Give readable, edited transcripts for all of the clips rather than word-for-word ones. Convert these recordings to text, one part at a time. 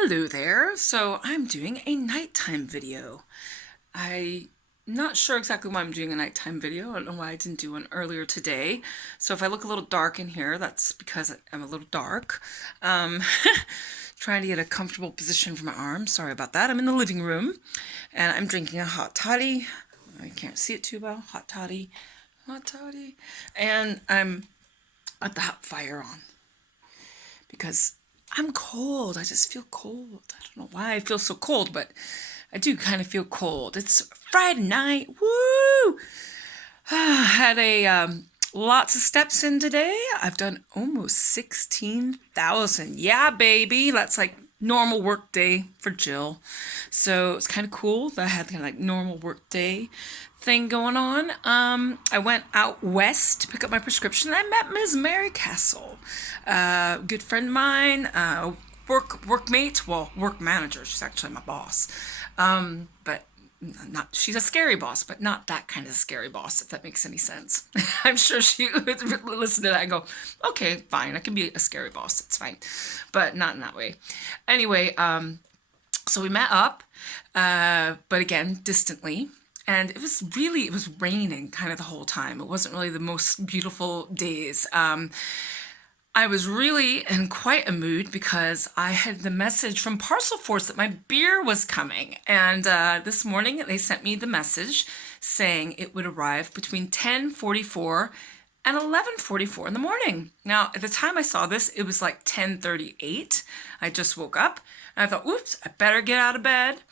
Hello there. So I'm doing a nighttime video. I'm not sure exactly why I'm doing a nighttime video. I don't know why I didn't do one earlier today. So if I look a little dark in here, that's because I'm a little dark. Um, Trying to get a comfortable position for my arms. Sorry about that. I'm in the living room and I'm drinking a hot toddy. I can't see it too well. Hot toddy. Hot toddy. And I'm at the hot fire on because I'm cold. I just feel cold. I don't know why I feel so cold, but I do kind of feel cold. It's Friday night. Woo! Had a lots of steps in today. I've done almost 16,000. Yeah, baby. That's like normal work day for Jill. So it's kind of cool that I had kind of like normal work day thing going on. I went out west to pick up my prescription. I met Ms. Mary Castle, good friend of mine, workmate, well, work manager. She's actually my boss, but not. She's a scary boss, but not that kind of scary boss. If that makes any sense. I'm sure she would listen to that and go, "Okay, fine. I can be a scary boss. It's fine," but not in that way. Anyway, so we met up, but again, distantly. And it was raining kind of the whole time. It wasn't really the most beautiful days. I was really in quite a mood because I had the message from Parcel Force that my beer was coming. And this morning they sent me the message saying it would arrive between 10:44 and 11:44 in the morning. Now, at the time I saw this, it was like 10:38. I just woke up and I thought, oops, I better get out of bed.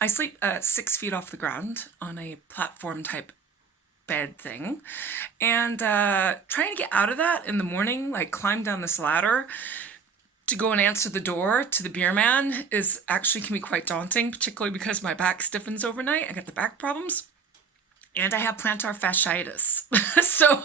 I sleep 6 feet off the ground on a platform type bed thing. And trying to get out of that in the morning, like climb down this ladder to go and answer the door to the beer man is actually can be quite daunting, particularly because my back stiffens overnight. I got the back problems and I have plantar fasciitis. So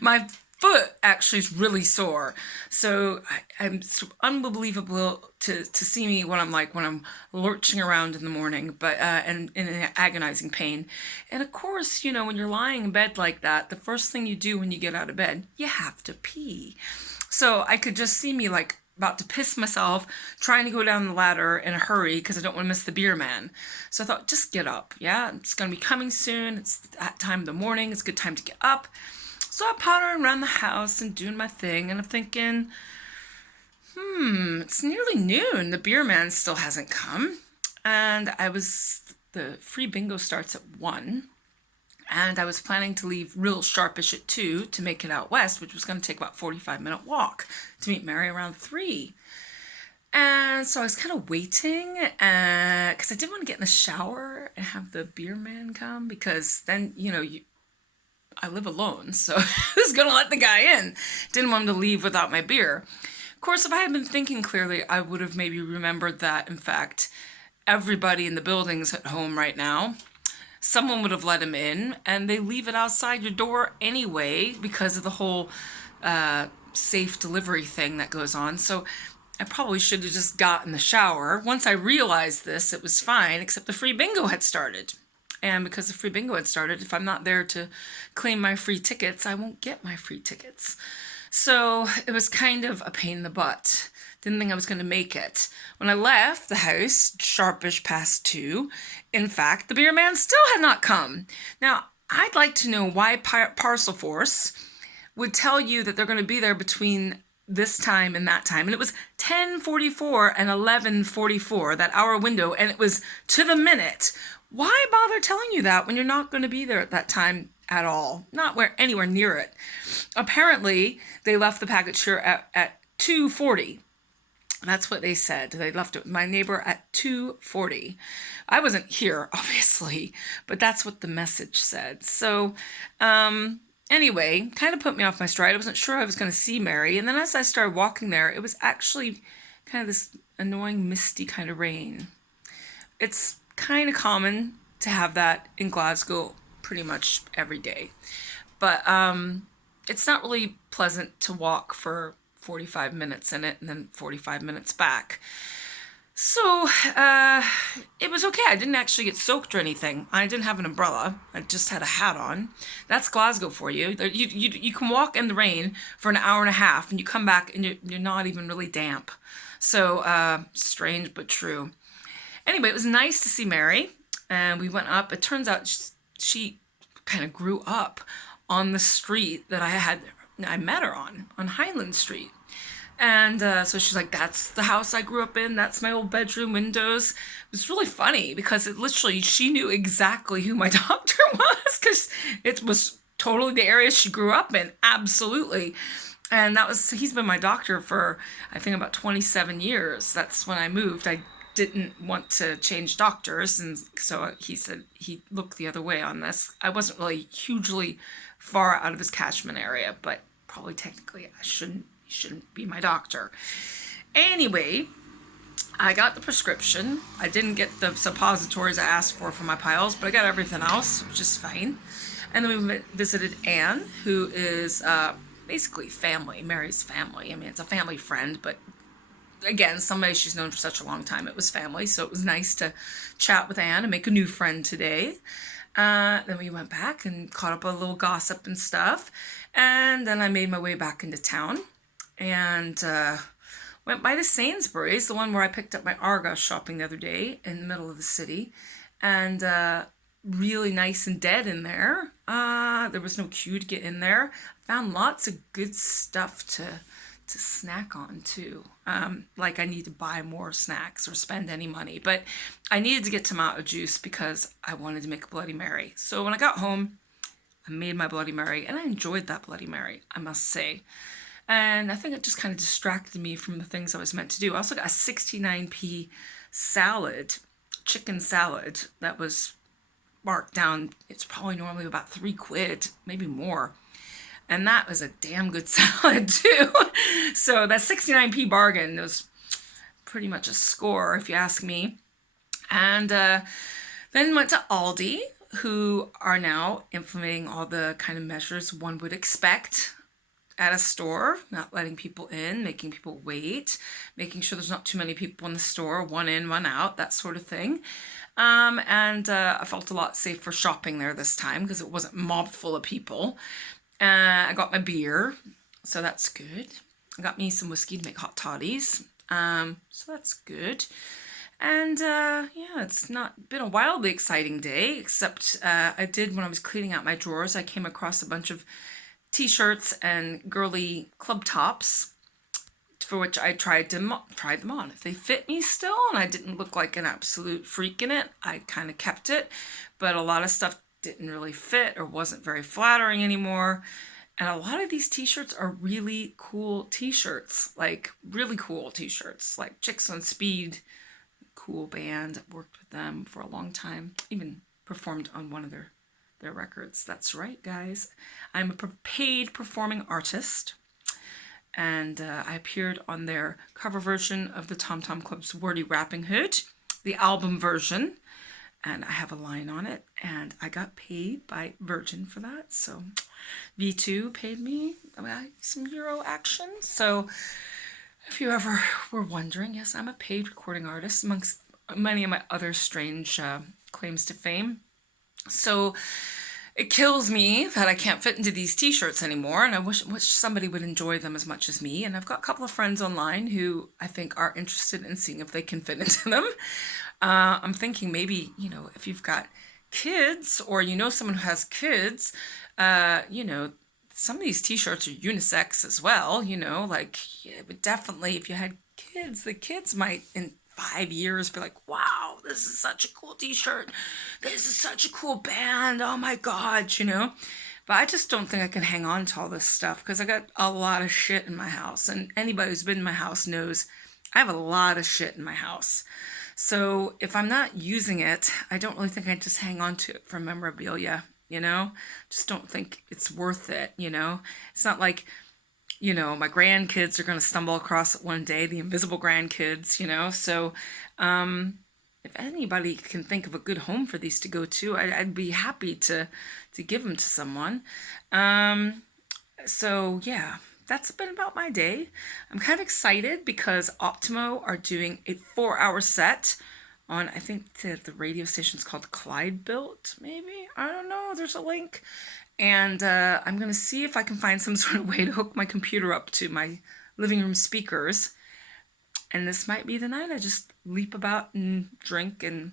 my foot actually is really sore. So I'm unbelievable to see me when I'm lurching around in the morning, but and in an agonizing pain. And of course, you know, when you're lying in bed like that, the first thing you do when you get out of bed, you have to pee. So I could just see me like about to piss myself, trying to go down the ladder in a hurry because I don't want to miss the beer man. So I thought, just get up. Yeah, it's going to be coming soon. It's that time of the morning. It's a good time to get up. So I'm pottering around the house and doing my thing, and I'm thinking, it's nearly noon. The beer man still hasn't come. And the free bingo starts at 1. And I was planning to leave real sharpish at 2 to make it out west, which was going to take about 45-minute walk to meet Mary around 3. And so I was kind of waiting because I didn't want to get in the shower and have the beer man come because then, you know, I live alone, so I was going to let the guy in. Didn't want him to leave without my beer. Of course, if I had been thinking clearly, I would have maybe remembered that, in fact, everybody in the building's at home right now. Someone would have let him in, and they leave it outside your door anyway because of the whole safe delivery thing that goes on. So I probably should have just got in the shower. Once I realized this, it was fine, except the free bingo had started. And because the free bingo had started, if I'm not there to claim my free tickets, I won't get my free tickets. So it was kind of a pain in the butt. Didn't think I was going to make it. When I left the house, sharpish past 2, in fact, the beer man still had not come. Now, I'd like to know why Parcel Force would tell you that they're going to be there between this time and that time. And it was 10:44 and 11:44, that hour window, and it was to the minute. Why bother telling you that when you're not going to be there at that time at all? Not anywhere near it. Apparently, they left the package here at 2:40. That's what they said. They left it with my neighbor at 2:40. I wasn't here, obviously, but that's what the message said. So, anyway, kind of put me off my stride. I wasn't sure I was going to see Mary. And then as I started walking there, it was actually kind of this annoying, misty kind of rain. It's kind of common to have that in Glasgow pretty much every day. But it's not really pleasant to walk for 45 minutes in it and then 45 minutes back. So it was okay. I didn't actually get soaked or anything. I didn't have an umbrella. I just had a hat on. That's Glasgow for you. You can walk in the rain for an hour and a half and you come back and you're not even really damp. So strange but true. Anyway, it was nice to see Mary, and we went up. It turns out she kind of grew up on the street that I met her on Highland Street. And so she's like, that's the house I grew up in. That's my old bedroom windows. It was really funny because she knew exactly who my doctor was because it was totally the area she grew up in. Absolutely. And he's been my doctor for, I think, about 27 years. That's when I moved. I didn't want to change doctors. And so he said he looked the other way on this. I wasn't really hugely far out of his catchment area, but probably technically he shouldn't be my doctor. Anyway, I got the prescription. I didn't get the suppositories I asked for my piles, but I got everything else, which is fine. And then we visited Anne, who is basically family, Mary's family. I mean, it's a family friend, but again, somebody she's known for such a long time. It was family, so it was nice to chat with Anne and make a new friend today. Then we went back and caught up a little gossip and stuff. And then I made my way back into town and went by the Sainsbury's, the one where I picked up my Argos shopping the other day in the middle of the city. And really nice and dead in there. There was no queue to get in there. Found lots of good stuff to snack on too. Like I need to buy more snacks or spend any money, but I needed to get tomato juice because I wanted to make a Bloody Mary. So when I got home, I made my Bloody Mary and I enjoyed that Bloody Mary, I must say. And I think it just kind of distracted me from the things I was meant to do. I also got a 69p salad, chicken salad that was marked down. It's probably normally about £3, maybe more. And that was a damn good salad too. So that 69p bargain was pretty much a score if you ask me. And then went to Aldi, who are now implementing all the kind of measures one would expect at a store, not letting people in, making people wait, making sure there's not too many people in the store, one in, one out, that sort of thing. And I felt a lot safer shopping there this time because it wasn't mobbed full of people. I got my beer, so that's good. I got me some whiskey to make hot toddies, so that's good. And yeah, it's not been a wildly exciting day, except I did, when I was cleaning out my drawers, I came across a bunch of t-shirts and girly club tops, for which I tried them on. If they fit me still and I didn't look like an absolute freak in it, I kind of kept it. But a lot of stuff didn't really fit or wasn't very flattering anymore. And a lot of these t-shirts are really cool t-shirts, like really cool t-shirts, like Chicks on Speed, cool band. I've worked with them for a long time, even performed on one of their records. That's right, guys. I'm a paid performing artist, and I appeared on their cover version of the Tom Tom Club's Wordy Rapping Hood, the album version, and I have a line on it, and I got paid by Virgin for that, so V2 paid me some Euro action. So if you ever were wondering, yes, I'm a paid recording artist amongst many of my other strange claims to fame. So it kills me that I can't fit into these t-shirts anymore, and I wish somebody would enjoy them as much as me. And I've got a couple of friends online who I think are interested in seeing if they can fit into them. I'm thinking maybe, if you've got kids or someone who has kids, some of these t-shirts are unisex as well, but definitely if you had kids, the kids might in 5 years be like, wow, this is such a cool t-shirt. This is such a cool band. Oh my God, But I just don't think I can hang on to all this stuff because I got a lot of shit in my house. And anybody who's been in my house knows I have a lot of shit in my house. So if I'm not using it, I don't really think I just hang on to it for memorabilia, Just don't think it's worth it, It's not like, my grandkids are going to stumble across it one day, the invisible grandkids, So if anybody can think of a good home for these to go to, I'd be happy to give them to someone. So yeah, that's been about my day. I'm kind of excited because Optimo are doing a 4-hour set on, I think the radio station's called Clyde Built, maybe? I don't know, there's a link. And I'm going to see if I can find some sort of way to hook my computer up to my living room speakers And this might be the night I just leap about and drink and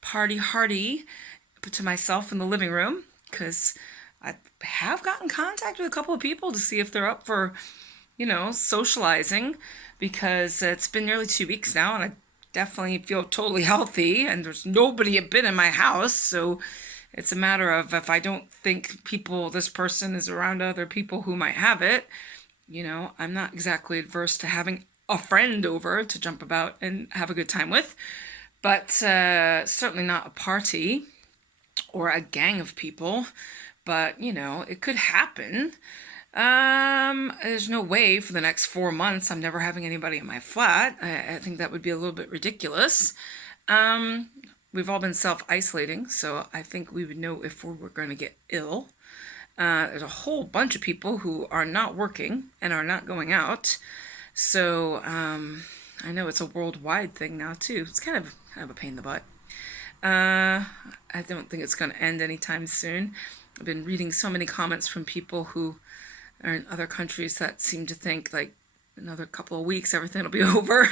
party hardy to myself in the living room, because I have gotten contact with a couple of people to see if they're up for, socializing, because it's been nearly 2 weeks now and I definitely feel totally healthy and there's nobody had been in my house. So it's a matter of, if I don't think this person is around other people who might have it, I'm not exactly adverse to having a friend over to jump about and have a good time with, but certainly not a party or a gang of people. But, it could happen. There's no way for the next 4 months I'm never having anybody in my flat. I think that would be a little bit ridiculous. We've all been self-isolating, so I think we would know if we're going to get ill. There's a whole bunch of people who are not working and are not going out. So I know it's a worldwide thing now too. It's kind of a pain in the butt. I don't think it's going to end anytime soon. I've been reading so many comments from people who are in other countries that seem to think like another couple of weeks everything will be over.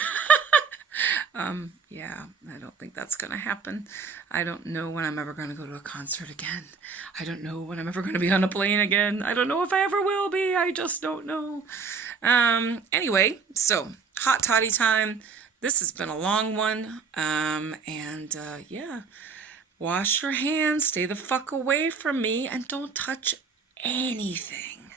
Yeah, I don't think that's going to happen. I don't know when I'm ever going to go to a concert again. I don't know when I'm ever going to be on a plane again. I don't know if I ever will be. I just don't know. Anyway, so hot toddy time. This has been a long one. Yeah, wash your hands, stay the fuck away from me, and don't touch anything.